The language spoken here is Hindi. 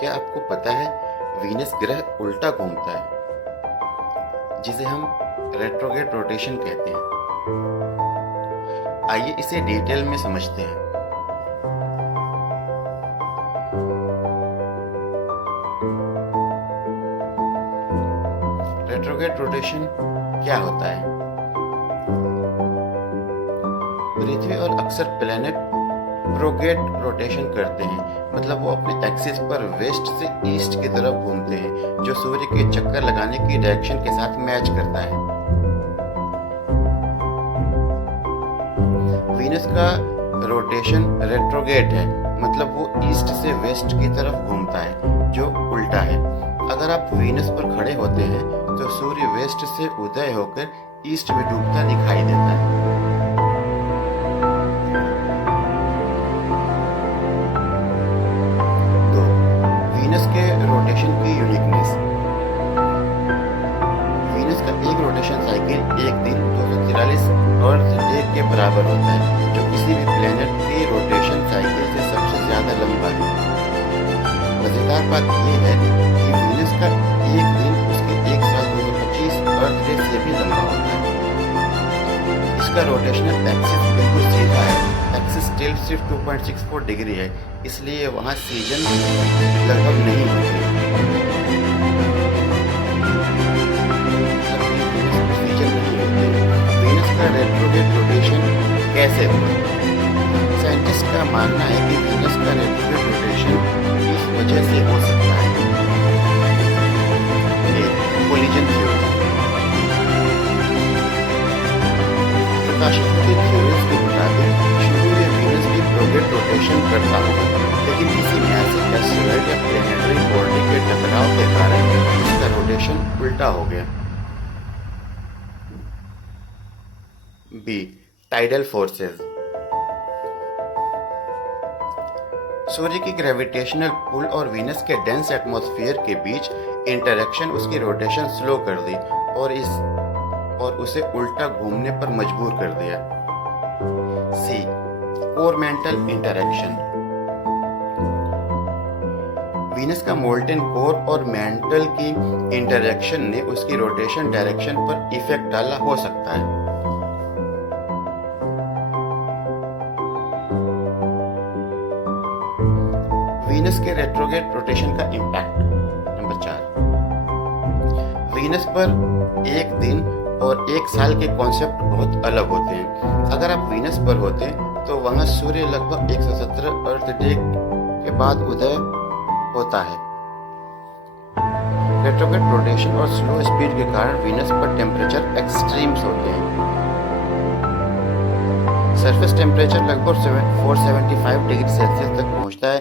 क्या आपको पता है वीनस ग्रह उल्टा घूमता है, जिसे हम रेट्रोग्रेड रोटेशन कहते हैं। आइए इसे डिटेल में समझते हैं। रेट्रोग्रेड रोटेशन क्या होता है? पृथ्वी और अक्सर प्लैनेट प्रोग्रेड रोटेशन करते हैं, मतलब वो अपने एक्सिस पर वेस्ट से ईस्ट की तरफ घूमते हैं, जो सूर्य के चक्कर लगाने की डायरेक्शन के साथ मैच करता है। वीनस का रोटेशन रेट्रोग्रेड है, मतलब वो ईस्ट से वेस्ट की तरफ घूमता है, जो उल्टा है। अगर आप वीनस पर खड़े होते हैं तो सूर्य वेस्ट से उदय होकर ईस्ट में डूबता दिखाई देता है। वीनस के रोटेशन की यूनिकनेस। वीनस का एक रोटेशन साइकिल एक दिन 243 अर्थ डे के बराबर होता है, जो किसी भी प्लैनेट के रोटेशन साइकिल से सबसे ज्यादा लंबा है। मजेदार बात यह है कि वीनस का एक दिन उसके 1 साल 225 अर्थ डे से भी लंबा होता है। इसका रोटेशनल एक्सिस बिल्कुल सीधा है, एक्सिस टिल्ट सिर्फ 2.64 डिग्री है, इसलिए वहाँ सीजन लगभग नहीं होते। वीनस का रेट्रोग्रेड रोटेशन कैसे हुआ? साइंटिस्ट का मानना है कि वीनस का रेट्रोग्रेड रोटेशन इस वजह से हो सकता है। Collision theory. प्रकाशित के थ्योरीज के मुताबिक शुरू में वीनस भी प्रोग्रेड रोटेशन करता होगा, लेकिन किसी मैसिव एस्टेरॉयड या प्लैनेटरी बॉडी के टकराव के कारण इसका रोटेशन उल्टा हो गया। बी. Tidal forces. सूर्य की ग्रेविटेशनल पुल और वीनस के डेंस एटमॉस्फेयर के बीच इंटरेक्शन उसकी रोटेशन स्लो कर दी और उसे उल्टा घूमने पर मजबूर कर दिया। सी. Core mantle interaction. वीनस का मोल्टेन कोर और मैंटल की इंटरेक्शन ने उसकी रोटेशन डायरेक्शन पर इफेक्ट डाला हो सकता है। वीनस के रेट्रोग्रेड रोटेशन का इम्पैक्ट। नंबर 4. वीनस पर एक दिन और एक साल के कॉन्सेप्ट बहुत अलग होते हैं। अगर आप वीनस पर होते तो वहां सूर्य लगभग 117 अर्थ डे के बाद उदय होता है। रेट्रोग्रेड रोटेशन और स्लो स्पीड के कारण वीनस पर टेम्परेचर एक्सट्रीम्स होते हैं। सरफेस टेम्परेचर लगभग 475 डिग्री सेल्सियस तक पहुंचता है,